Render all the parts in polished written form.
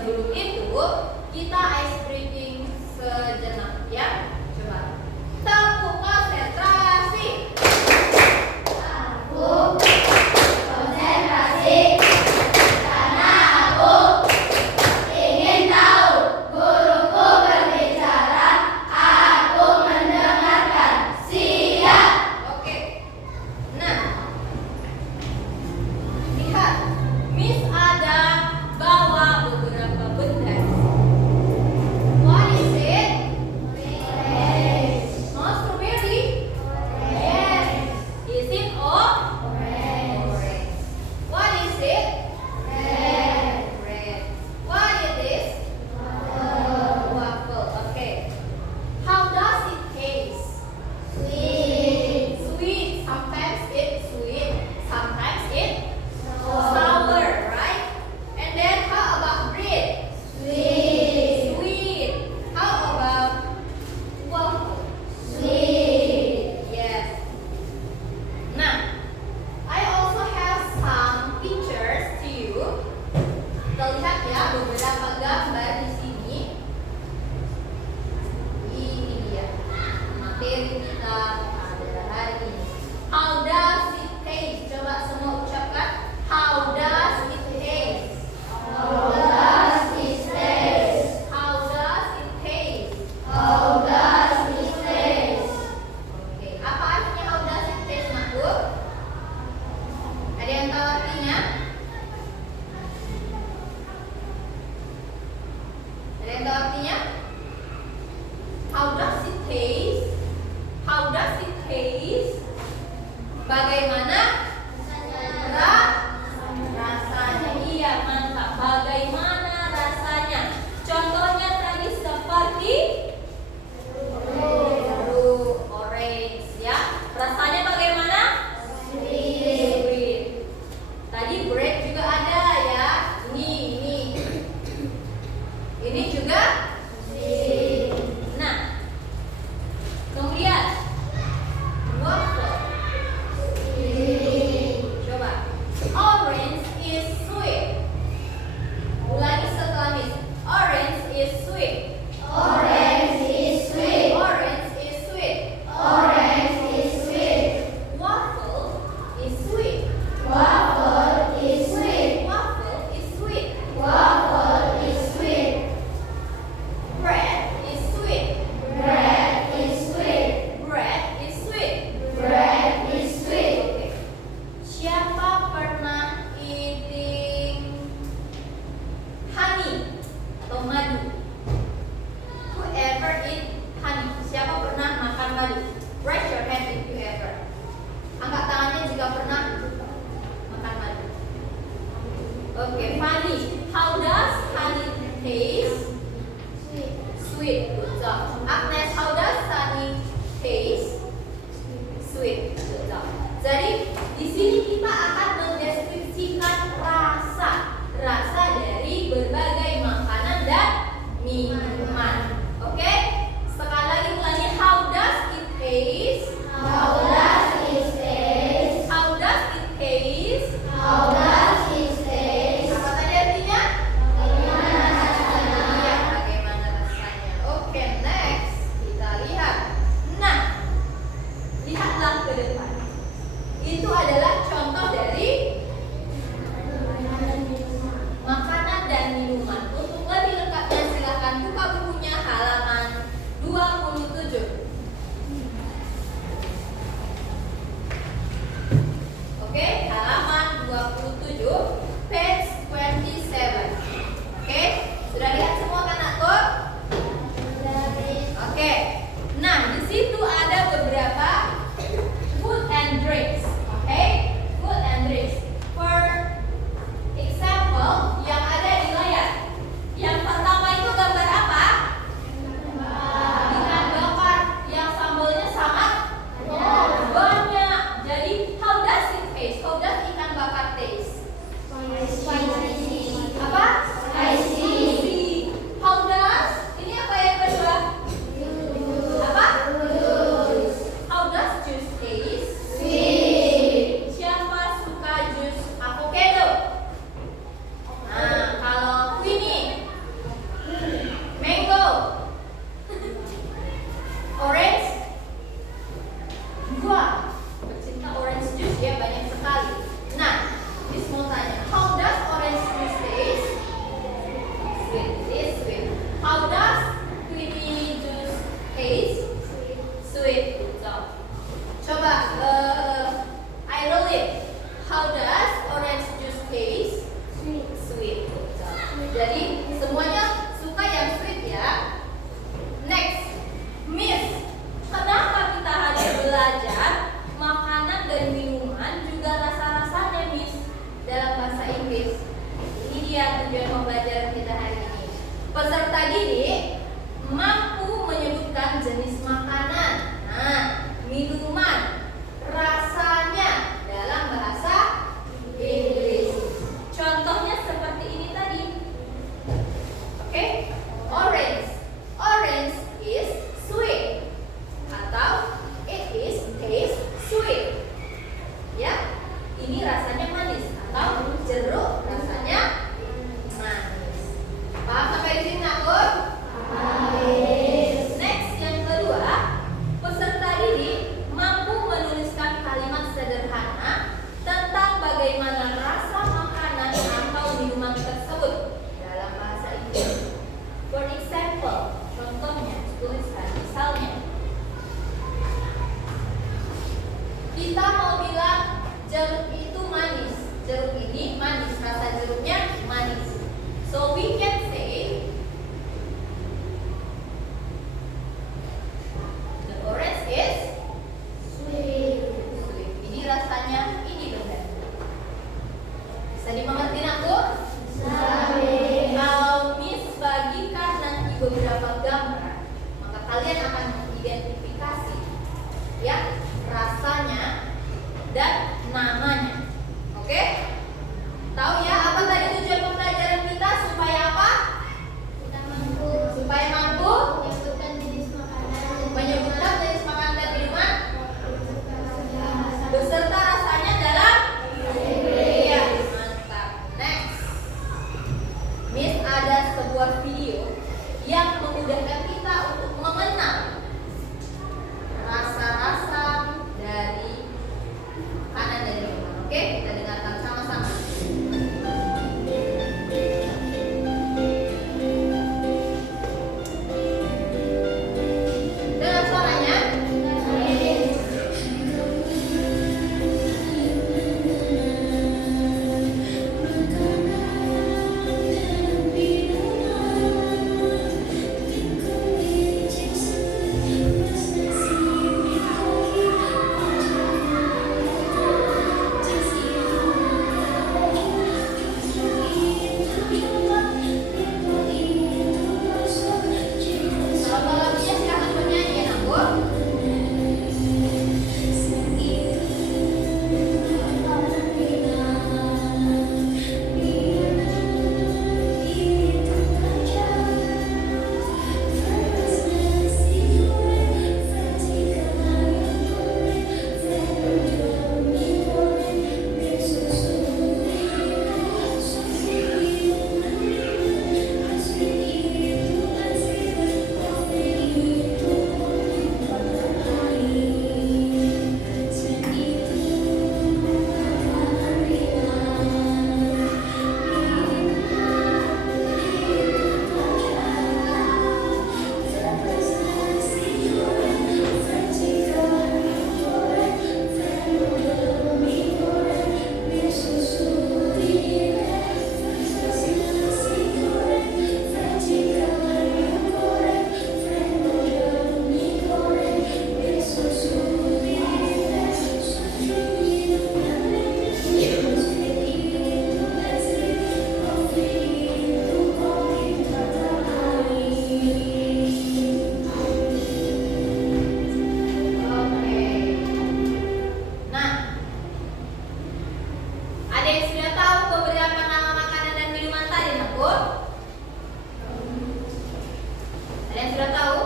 Sebelum itu, kita ice breaking sejenak ya. Coba. Tepuk konsentrasi. Aku konsentrasi karena aku ingin tahu guruku berbicara, aku mendengarkan. Siap. Oke. Nah, lihat, Miss ada bawa beberapa benda. What is it? Oh, strawberry. Is it orange? What is it? Red. What is this? Waffle. Okay. How does it taste? Sweet. Sometimes it's sweet. Sometimes it's sour, right? And then how about bread? Sweet. How about waffle? Yes. Nah, I also have some pictures to you. Kita lihat ya beberapa gambar di sini. Ini dia materi kita pada hari ini. How does it taste? Coba semua ucapkan. How does it taste? How does it taste? How does it taste? How does it taste? Oke, apa artinya how does it taste, Makbu? Ada yang tahu artinya? Ada yang tahu artinya? How does it taste? How does it taste? Bagaimana rasanya? Iya, mantap. Bagaimana rasanya? Contohnya tadi seperti jeruk, orange ya. Rasanya bagaimana? Sweet. Tadi bread juga ada ya. Ini juga Jadi semuanya suka yang sweet ya. Next, Miss, kenapa kita harus belajar makanan dan minuman juga rasa-rasanya, Miss, dalam bahasa Inggris? Ini dia tujuan pembelajaran kita hari ini. Peserta didik mampu menyebutkan jenis makanan, minuman, rasanya dalam bahasa Inggris. Contohnya seperti ini tadi. Oke, orange. Orange is sweet atau it is taste sweet. Ya, ini rasanya manis atau jeruk rasanya manis. Paham sampai di sini, Nakut? Next, yang kedua, peserta didik mampu menuliskan kalimat sederhana tentang bagaimana rasa makanan atau minuman tersebut dalam bahasa Inggris. For example, contohnya, tuliskan misalnya. Kita mau bilang jeruk itu manis. Jeruk ini manis, rasa jeruknya manis. So we can say the orange is Sweet. sweet. Ini rasanya ini benar. Bisa dimengerti, Nakut? Sweet. Kalau Miss bagikan nanti beberapa gambar, maka kalian akan mengidentifikasi ya rasanya dan namanya. Oke? Tahu ya apa tadi tujuan pembelajaran kita supaya apa? Kita mampu Supaya mampu menyebutkan jenis makanan menyebutkan jenis makanan dan minuman beserta beserta rasanya dalam iya, mantap. Next, Miss ada sebuah video yang memudahkan kita untuk mengenal rasa-rasa dari makanan dan minuman. Oke, kita dengarkan sama-sama. Dengar suaranya? Kalau lagunya silahkan bernyanyi ya, Nakut. Oke. Nah, ada yang sudah tahu beberapa nama makanan dan minuman tadi, Nakut? Ada yang sudah tahu?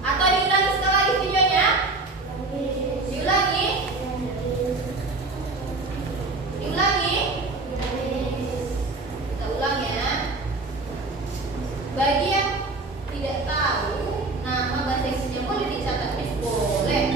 Atau diulangi sekali lagi videonya? Diulangi? Diulangi? Kita ulang ya. Bagi yang tidak tahu nama bahasa Inggrisnya boleh dicatat, Miss? Boleh.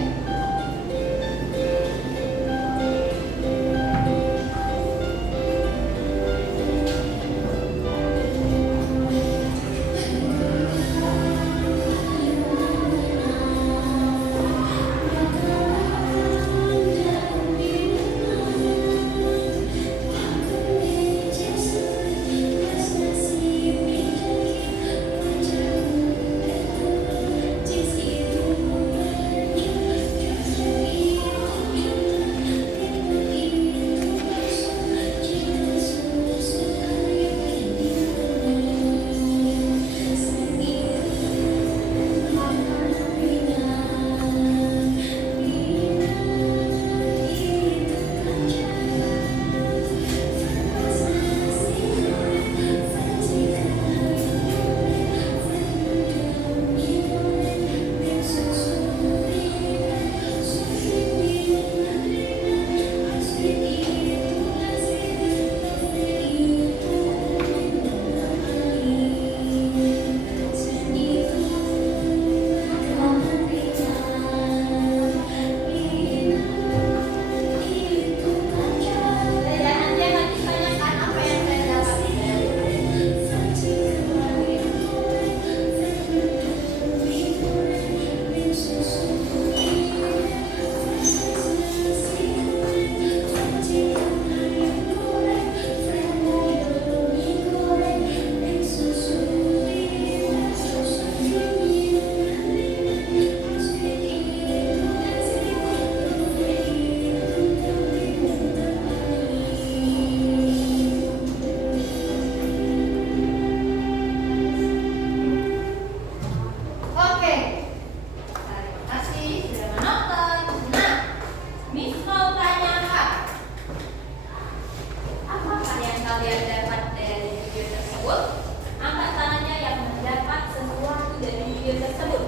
tersebut, angkat tangannya yang mendapat sesuatu dari video tersebut.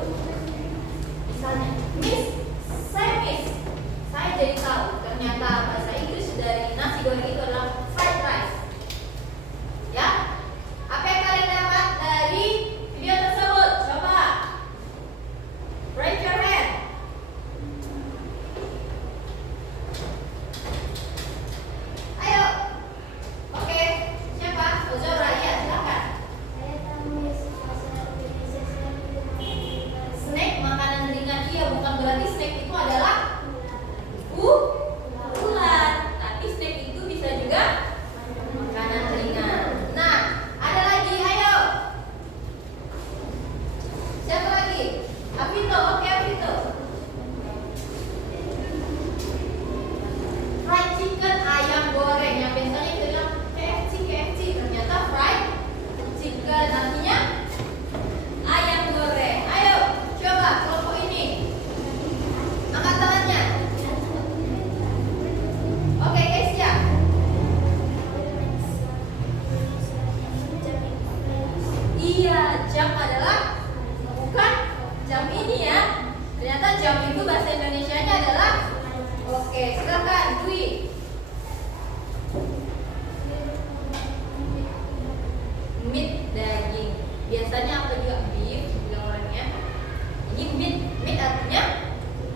Misalnya, Miss, saya jadi tahu ternyata bahasa Inggris dari nasi goreng itu adalah fried rice. Ya, apa yang kalian dapat dari video tersebut? Coba raise your hand. Ayo. Oke, siapa? Ozora, ya, silakan. Saya tahu Miss, bahasa Indonesia saya menggunakan Snack, makanan ringan. Iya, bukan berarti snack itu adalah ulat. Tapi snack itu bisa juga makanan ringan. Nah, ada lagi, ayo. Siapa lagi? Avito, oke Avito. Fried chicken, ayam goreng yang biasanya itu adalah KFC. Ternyata fried chicken artinya ayam goreng. Ayo, coba kelompok ini. Angkat tangannya. Oke, guys, siap. Iya, jam adalah bukan jam ini ya. Ternyata jam itu bahasa Indonesianya adalah. Oke, silakan Dwi. Meat, daging. Biasanya apa juga beef bilang orangnya. Jadi meat artinya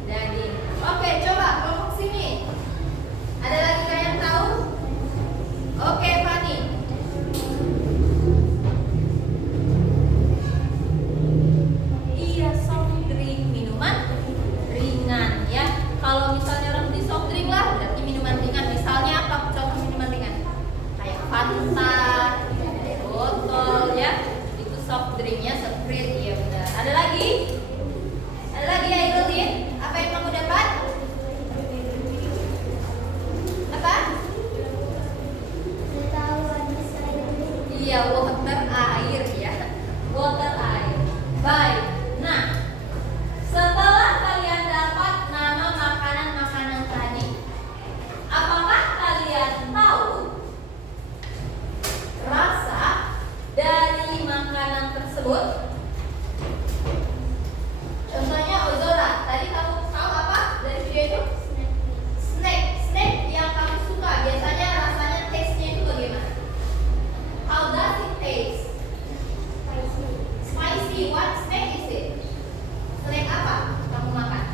daging. Oke, coba kelompok sini. Ada lagi kalian tahu? Oke, Fani. Iya, soft drink, minuman ringan ya. Kalau misalnya orang beli soft drink lah, berarti minuman ringan. Misalnya apa contoh minuman ringan? Kayak Fanta, air botol ya. Itu soft drinknya Sprite ya benar. Ada lagi? Ada lagi ya Irulin? Apa yang kamu dapat? Apa? Saya tahu ada saya. Iya, water air ya. Water air. Baik. Nah, setelah kalian dapat nama makanan-makanan tadi, apakah kalian tahu rasa dari makanan tersebut? Contohnya Ozora, tadi kamu tahu apa dari video itu? Snack yang kamu suka, biasanya rasanya taste-nya itu bagaimana? How does it taste? Spicy. What snack is it? Snack apa kamu makan?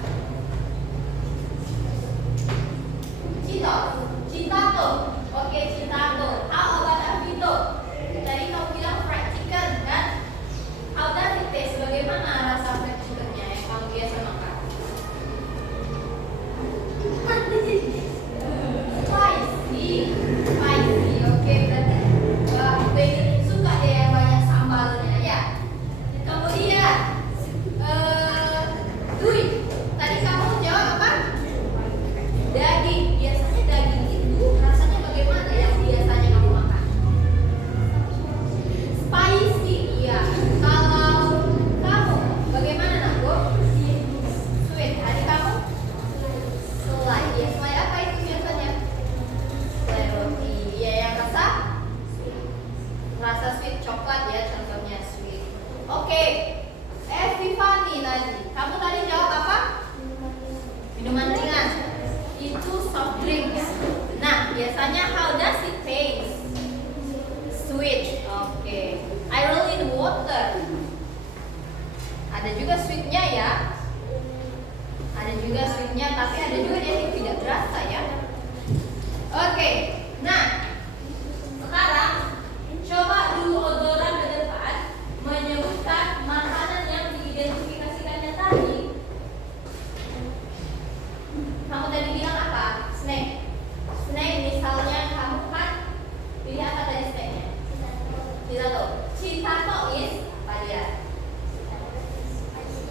Citato. Oke, Citato. How about Avito? Tadi kamu bilang fried chicken kan? How does it taste? Bagaimana rasa fried chickennya yang kamu biasa makan? Spicy. Oke, berarti Baby suka deh yang banyak sambalnya ya. Kemudian Dwi, tadi kamu jawab apa? Daging. Biasanya daging itu rasanya bagaimana yang biasanya kamu makan? Spicy. Iya. Kalau kamu bagaimana Nako? Sweet. Tadi kamu? Selai. Ya, selai apa itu biasanya? Selai roti. Ya, yang rasa sweet coklat ya, contohnya sweet. Oke. Vivani tadi. Kamu tadi jawab apa? Minuman ringan. Itu soft drink ya. Nah, biasanya how does it taste? Sweet. Oke. I roll in water. Ada juga sweetnya ya. Ada juga sweetnya, tapi ada juga yang tidak berasa ya. Oke. Nah, sekarang coba dulu Ozora ke depan menyebutkan makanan yang diidentifikasikannya tadi. Kamu tadi bilang apa? Snack. Snack misalnya kamu kan pilih apa tadi snacknya? Citato is apa dia?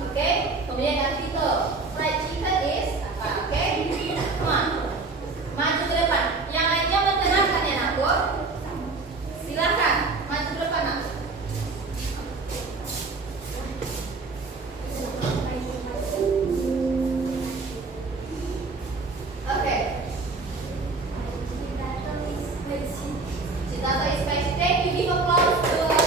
Oke. Kemudian Avito. Fried chicken is apa? Oke. Come on. Maju ke depan. Yang lainnya mendengarkan ya Naku. Silakan maju ke depan Naku. Oke. Citato is spicy. Thank you. Give applause to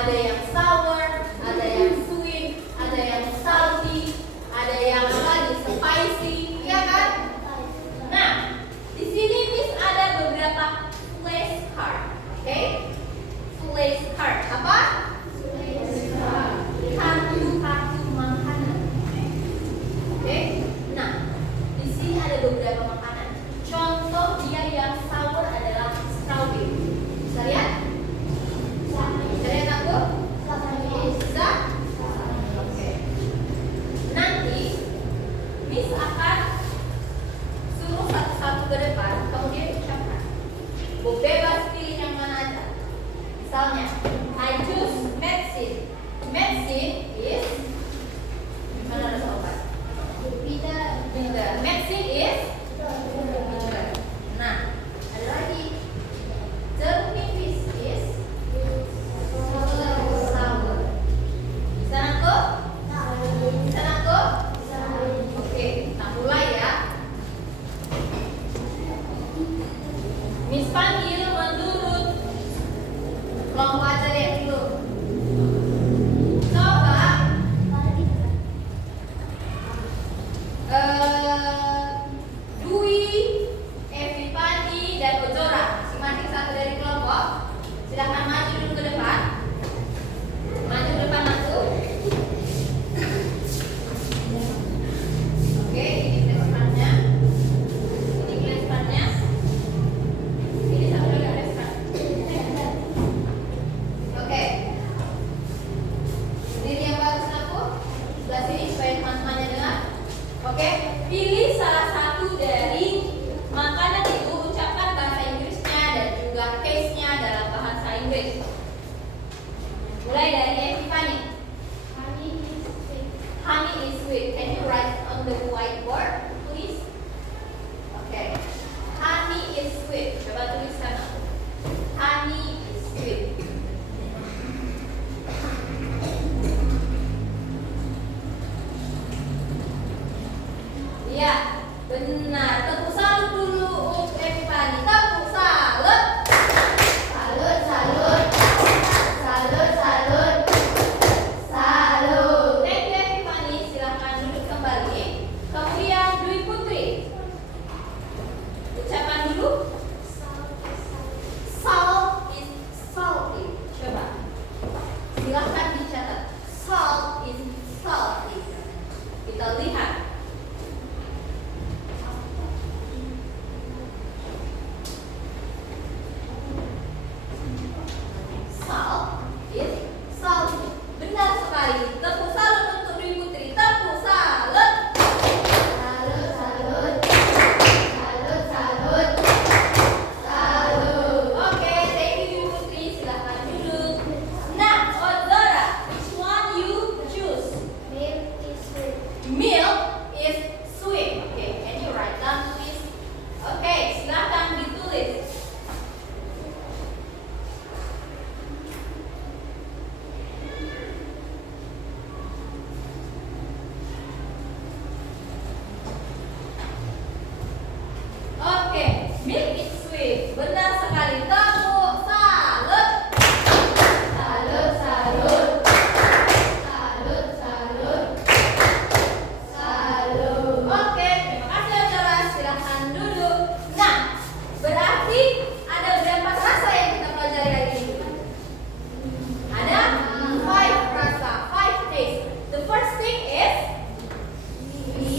Ada yang sour, ada yang sweet, ada yang salty, ada yang lagi spicy, ya kan? Nah, di sini Miss ada beberapa flashcard, oke? Flashcard apa? Kartu-kartu makanan. Oke? Nah, di sini ada beberapa makanan. Contoh dia yang sour adalah strawberry. Bisa lihat? Bisa lihat aku? Bisa? Oke. Nanti Miss akan suruh satu-satu ke depan, kemudian ucapkan. Bebas pilih yang mana aja. Misalnya, I choose medicine. Medicine is mana rasa obat? Bitter. Medicine is bitter. Nah, ada lagi. Jeruk nipis is sour. Bisa nangkep? Bisa nangkep? Oke, kita mulai ya. Miss panggil menurut kelompok ajar yang dulu. Coba Dwi, Evi Pani, dan Ojora masing-masing satu dari kelompok. Silahkan maju dulu ke depan. Maju ke depan langsung. Oke, ini flashcardnya. Ini flashcardnya. Ini satu lagi flashcard. Oke. Berdiri yang bagus aku. Sebelah sini supaya teman-temannya dengar. Oke, pilih salah satu dari makanan itu, ucapkan bahasa Inggrisnya dan juga case-nya dalam bahasa Inggris. Mulai dari Evi Pani. Honey is sweet. Can you write on the whiteboard, please? Oke. Honey is sweet. Coba tuliskan aku. Honey is sweet. Iya, benar. Tepuk salut dulu untuk Evi Pani. Tepuk salut. Salut, salut. Salut, salut. Salut. Thank you Evi Pani. Silahkan duduk kembali. Kemudian Dwi Putri. Ucapan dulu. Salt is salty. Coba. Silahkan dicatat. Salt is salty. Kita lihat. Salt is salty. Benar sekali. Tepuk salut untuk Dwi Putri. Tepuk salut. Salut, salut. Salut, salut. Salut. Oke, thank you Dwi Putri. Silahkan duduk. Nah, Ozora, which one you choose? Milk is sweet. Oke, can you write down please? Oke, silahkan ditulis. Oke, milk is sweet. Benar sekali. Tepuk salut. Salut, salut. Salut, salut. Salut. Oke, terima kasih Ojora. Silahkan duduk. Nah, berarti ada berapa rasa yang kita pelajari hari ini? Ada 5 rasa, 5 taste. The first thing is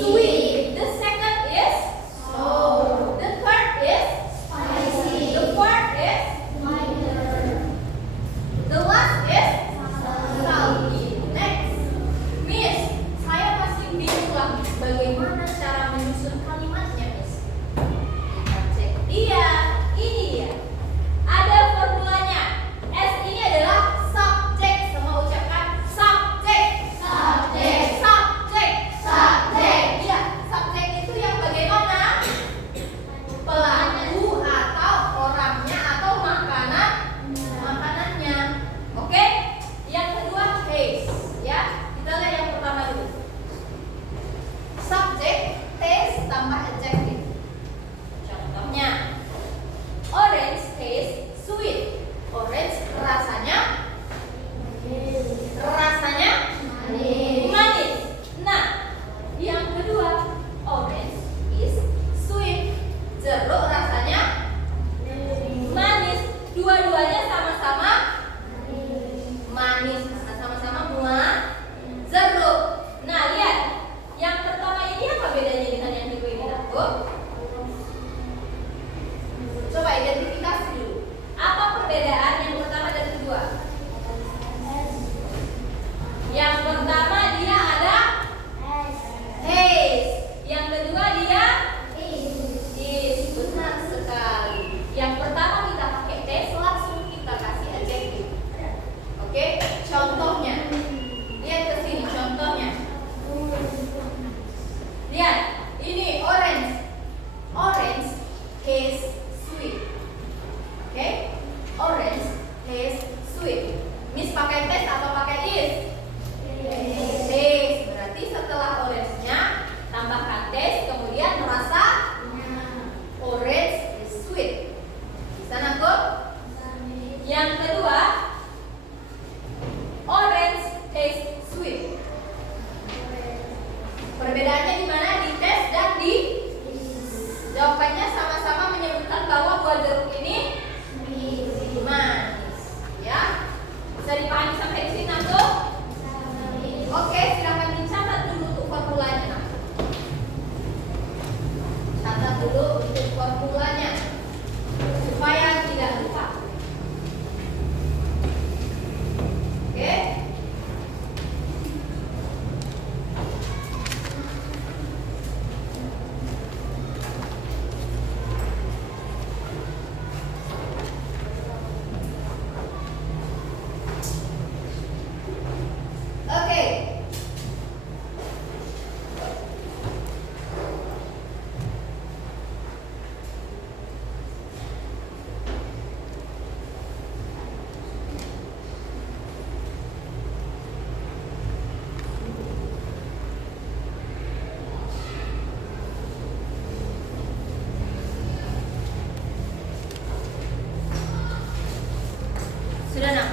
sweet. The second is sour. The third is spicy. The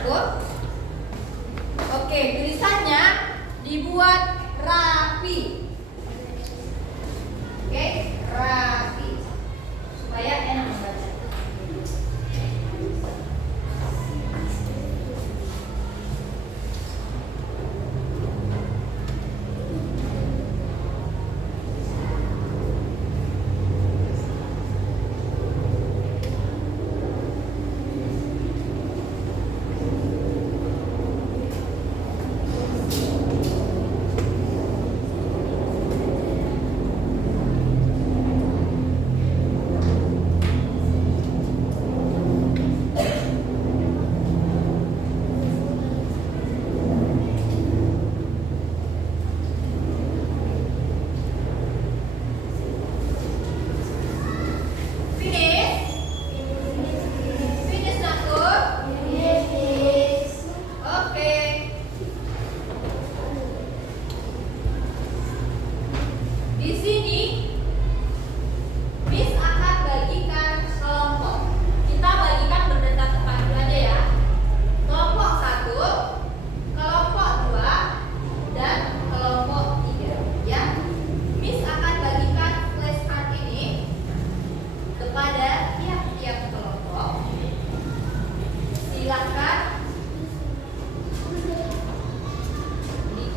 anakku? Oke, tulisannya dibuat rapi. Oke, rapi. Supaya enak membaca.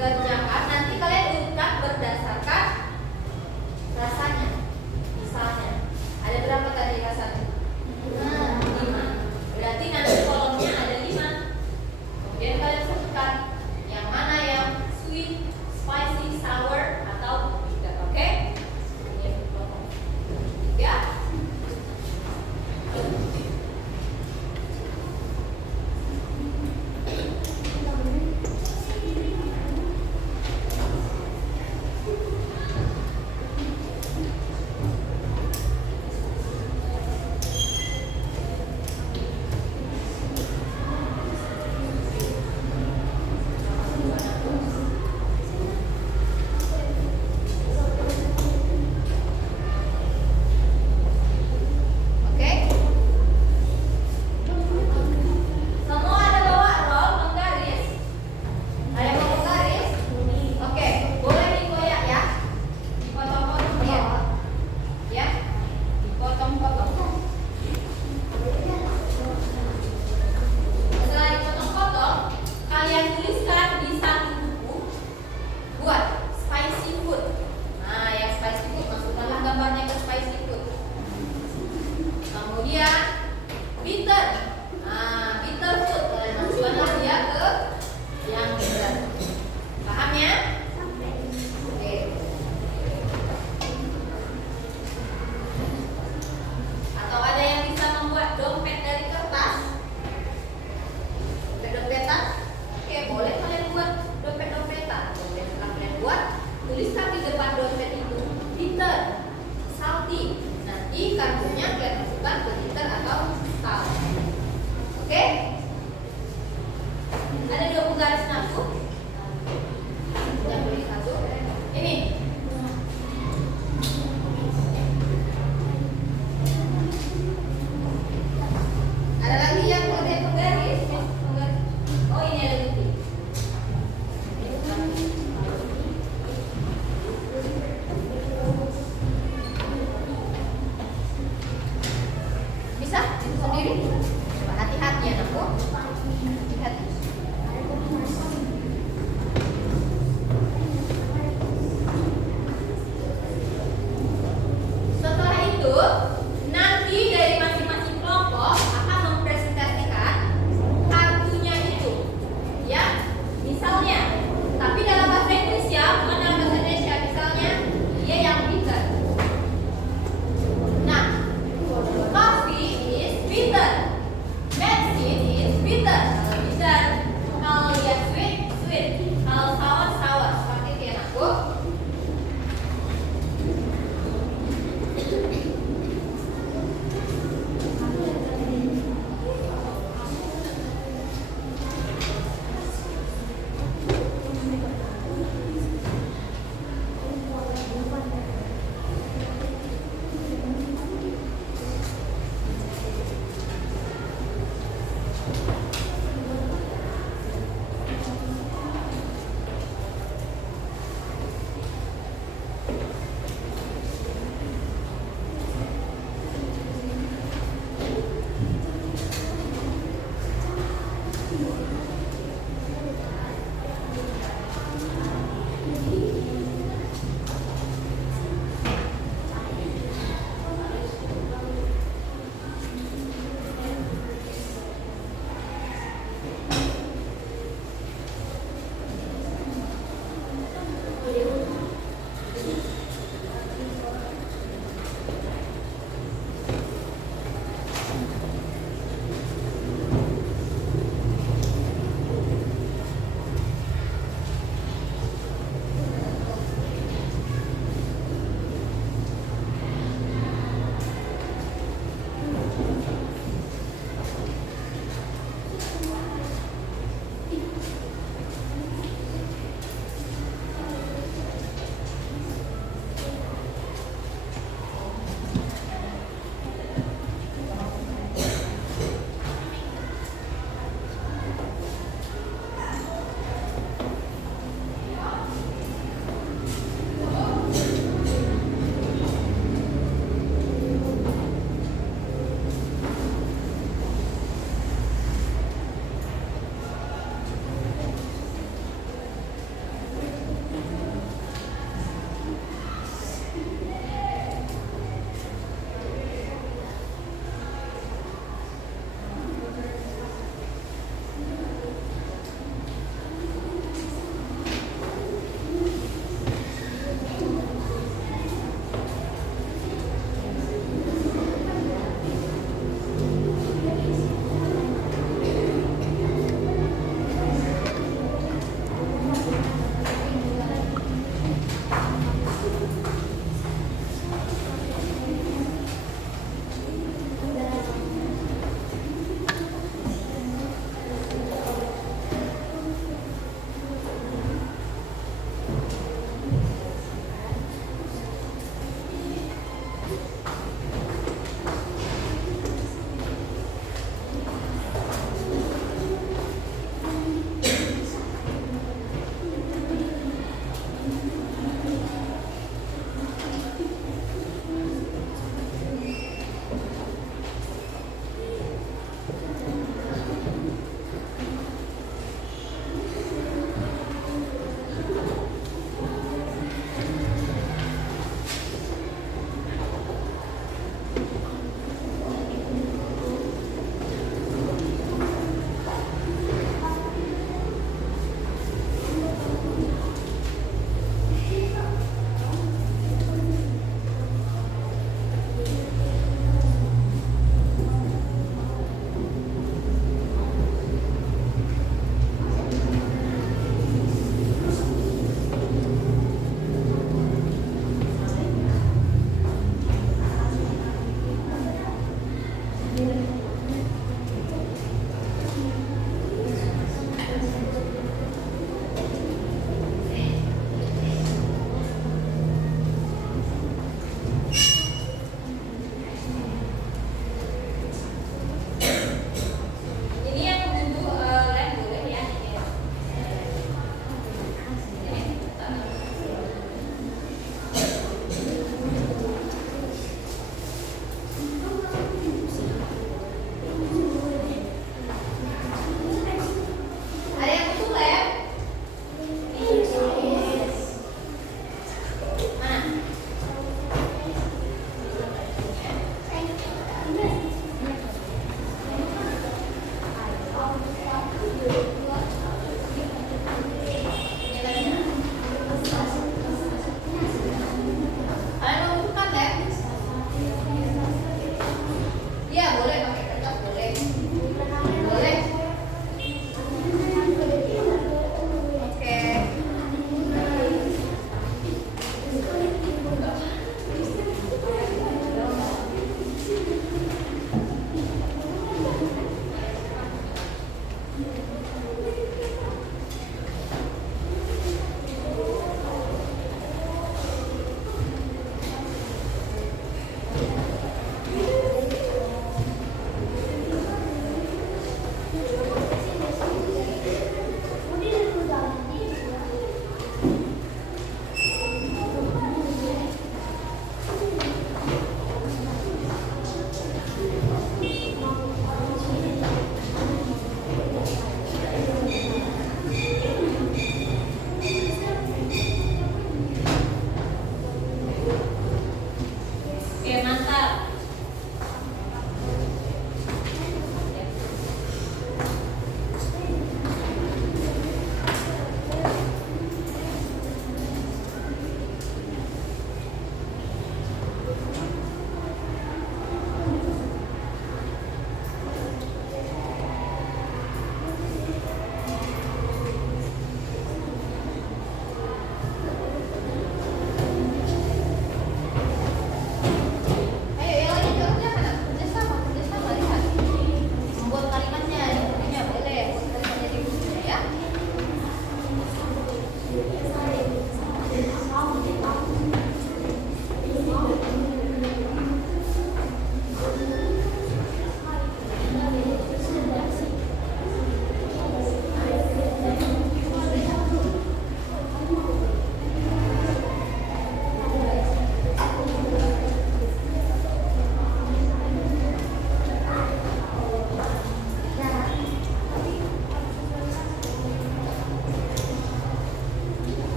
Kerjakan, nanti kalian urutkan berdasarkan rasanya. Misalnya, ada berapa tadi rasanya? 5. Berarti nanti kolomnya ada 5. Kemudian kalian sebutkan yang mana yang sweet, spicy, sour, atau bitter. Oke? Kemudian kolom 3. Tuliskan di depan dompet itu bitter, salty. Nanti kartunya kalian masukkan ke bitter atau salt. Oke? Ada 20 garis nafsu. Yang beli satu. Ini. Ada lagi yang lebih penggaris. Oh, ini ada lebih. Bisa sendiri? Coba hati-hati ya, anakku. Hati-hati. Setelah itu, nanti dari masing-masing kelompok akan mempresentasikan kartunya itu. Ya, misalnya. Tapi dalam bahasa Inggris ya, bukan dalam bahasa Indonesia. Misalnya, dia yang bitter. Nah, coffee is bitter. Medicine is bitter. Bitter.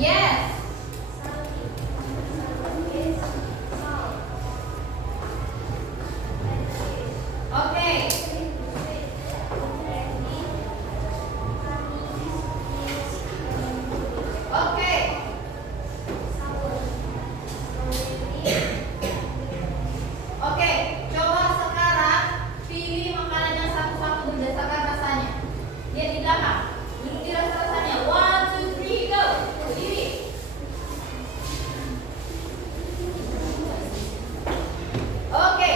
Yes. Okay. Okay. Oke, coba sekarang pilih makanan yang satu-satu berdasarkan rasanya. Lihat di belakang, duduk di rasa-rasanya. 1, 2, 3, go. Berdiri. Oke.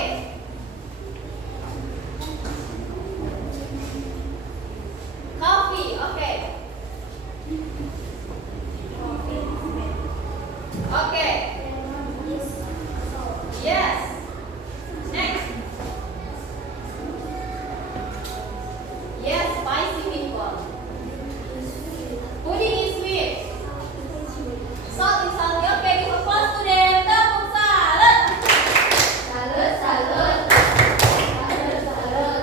Coffee, oke. Oke. Yes. Next. Yes, spicy meatball. Pudding is sweet. Salt is salty. Okay, give applause to them. Tepuk salut. Salut, salut. Salut, salut.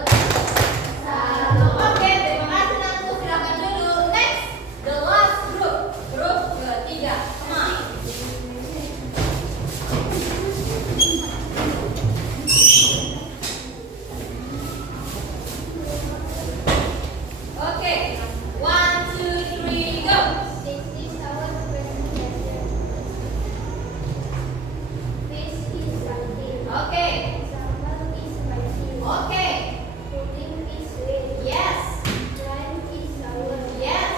Salut. Oke, terima kasih Nantu. Silakan duduk. Next, the last group. Grup ketiga. Come on. Okay, 1, 2, 3, go. This is our presentation. Fish is salty. Okay, Sambal is spicy. okay. Pudding is sweet. Yes, Lime is sour. yes,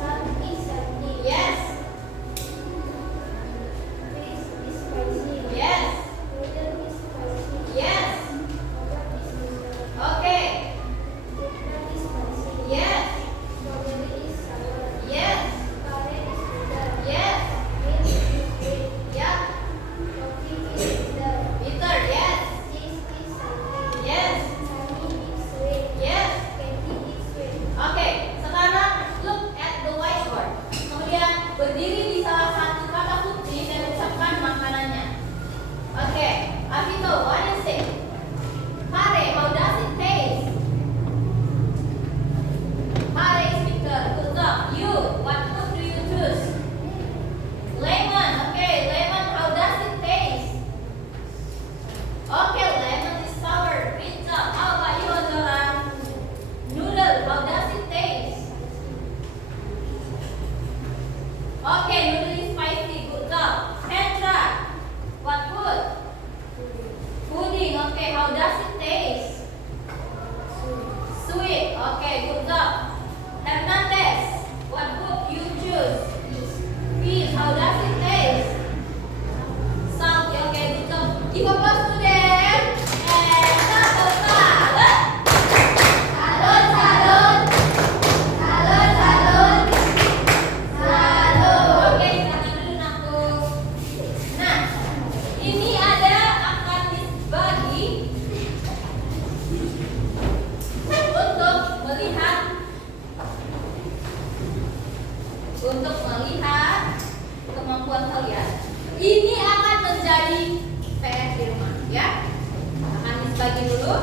Salt is salty. yes, Fish is spicy. yes, Noodle is spicy. yes. Yogurt is bitter. Okay, Coconut is spicy. yes, Strawberry is sour. yes, Curry is bitter. yes. Milk is sweet. Yeah, Coffee is bitter. bitter. Yes, Cheese is salty. yes, Honey is sweet. yes. Candy is sweet. Oke, sekarang look at the whiteboard. Kemudian berdiri di salah satu kata kunci dan ucapkan makanannya. Oke, Avito, what is it? Pare, how does it taste? Pare is bitter. Good job. You, what food do you choose? Lemon. Okay, lemon, how does it taste? Okay, lemon is sour. Good job. How about you, Ozora? Noodle, how does it taste? Okay, noodle is spicy. Good job. Petra, what food? Pudding. Okay, how does it taste? Sweet. Okay, good job. Hernandez, what food you choose? Fish. How does it taste? Salty. Okay, good job. Give applause to them. And tepuk salut. Salut, salut. Salut, salut. Salut. Oke, silakan dulu Naku. Nah, ini ada akan dibagi untuk melihat kemampuan kalian. Ini akan menjadi PR di rumah, ya. Akan dibagi dulu.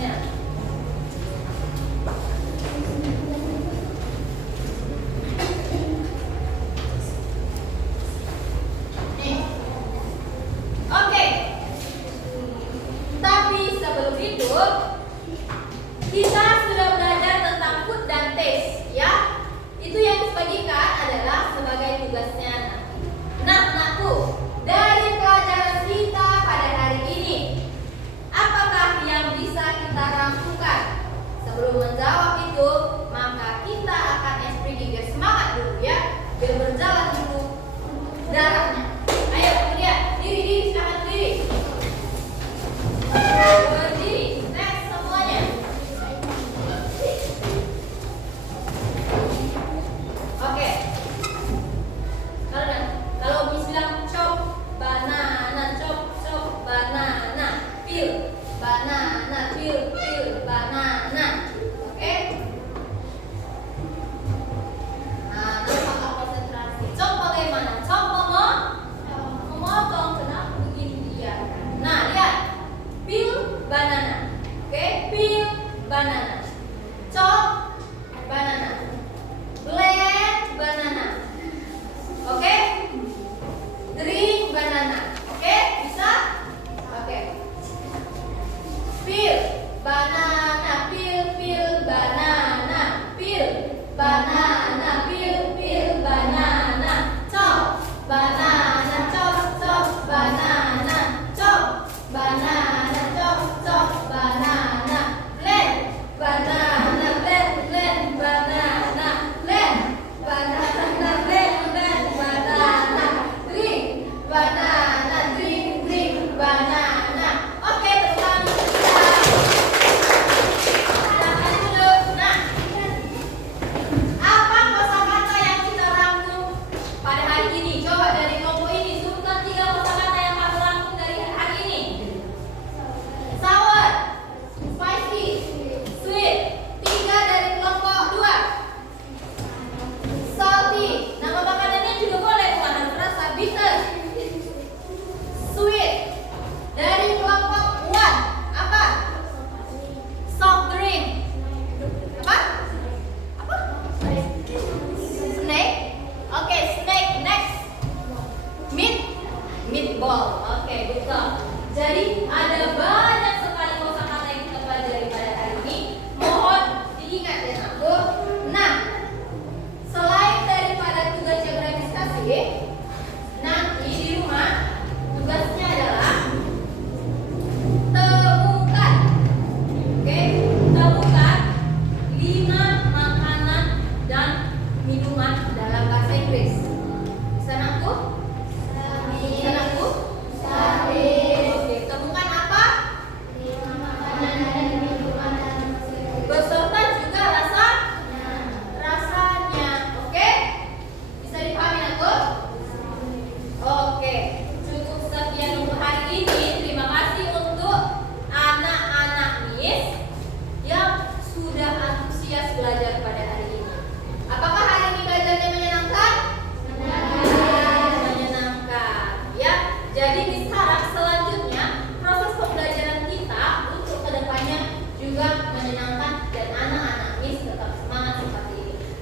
Ya. Nih. Oke. Tapi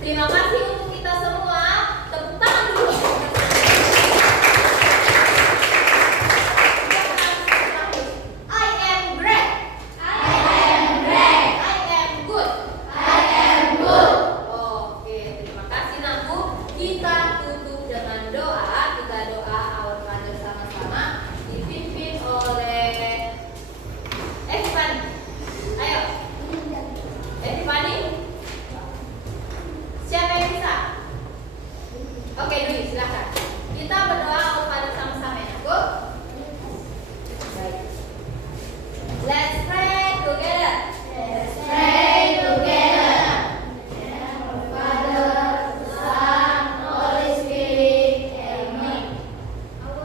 Terima kasih untuk kita semua. Tepuk tangan dulu. I am great. I am great. I am good. I am good. Oke, terima kasih Naku. Kita tutup dengan doa. Kita doa Our Father sama-sama dipimpin oleh Tiffany. Ayo. Tiffany. Siapa yang bisa? Oke, Dwi, silakan. Kita berdoa Our Father sama-sama ya, Naku. Baik. Let's pray together. Let's pray together. Our Father, Son, Holy Spirit. Amen.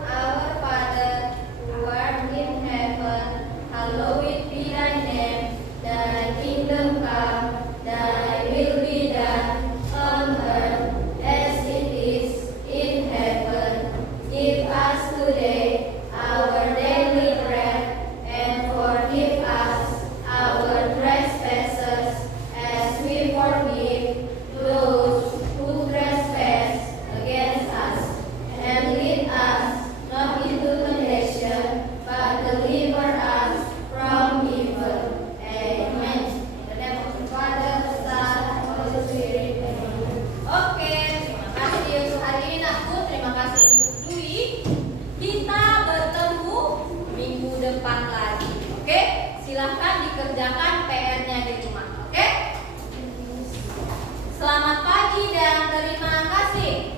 Our Father, who art in heaven, hallowed be thy name. Thy kingdom come, thy will be done on earth as it is in heaven. Give us today our daily bread, and forgive us our trespasses as we forgive those who trespass against us. And lead us not into temptation, but deliver us from evil. Amen. In the name of the Father, the Son, and Holy Spirit. Amen. Oke, terima kasih untuk hari ini Nakku. Terima kasih untuk Dwi. Kita bertemu minggu depan lagi. Oke, silahkan dikerjakan PR-nya di rumah. Oke. Selamat pagi dan terima kasih.